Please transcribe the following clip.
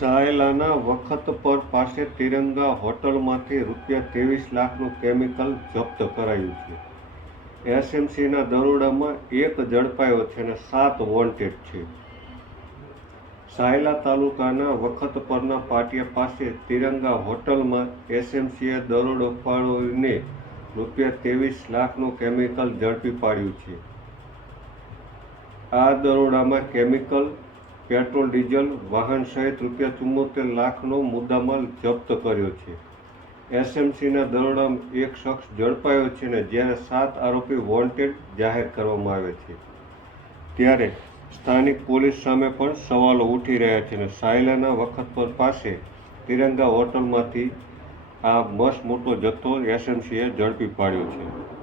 સાયલાના વખત પર પાસે તિરંગા હોટલમાંથી રૂપિયા ત્રેવીસ લાખનું કેમિકલ જપ્ત કરાયું છે. એસએમસીના દરોડામાં એક ઝડપાયો છે અને સાત વોન્ટેડ છે. સાયલા તાલુકાના વખત પરના પાટિયા પાસે તિરંગા હોટલમાં એસએમસીએ દરોડો ફાળવીને રૂપિયા ત્રેવીસ લાખનું કેમિકલ ઝડપી પાડ્યું છે. આ દરોડામાં કેમિકલ પેટ્રોલ, ડીઝલ વાહન સહિત રૂપિયા ચુમ્મોતેર લાખનો મુદ્દામાલ જપ્ત કર્યો છે. એસએમસીના દરોડામાં એક શખ્સ ઝડપાયો છે ને જ્યારે સાત આરોપી વોન્ટેડ જાહેર કરવામાં આવે છે. ત્યારે સ્થાનિક પોલીસ સામે પણ સવાલો ઉઠી રહ્યા છે અને સાયલાના વખત પર પાસે તિરંગા હોટલમાંથી આ મસ્ત મોટો જથ્થો એસએમસીએ ઝડપી પાડ્યો છે.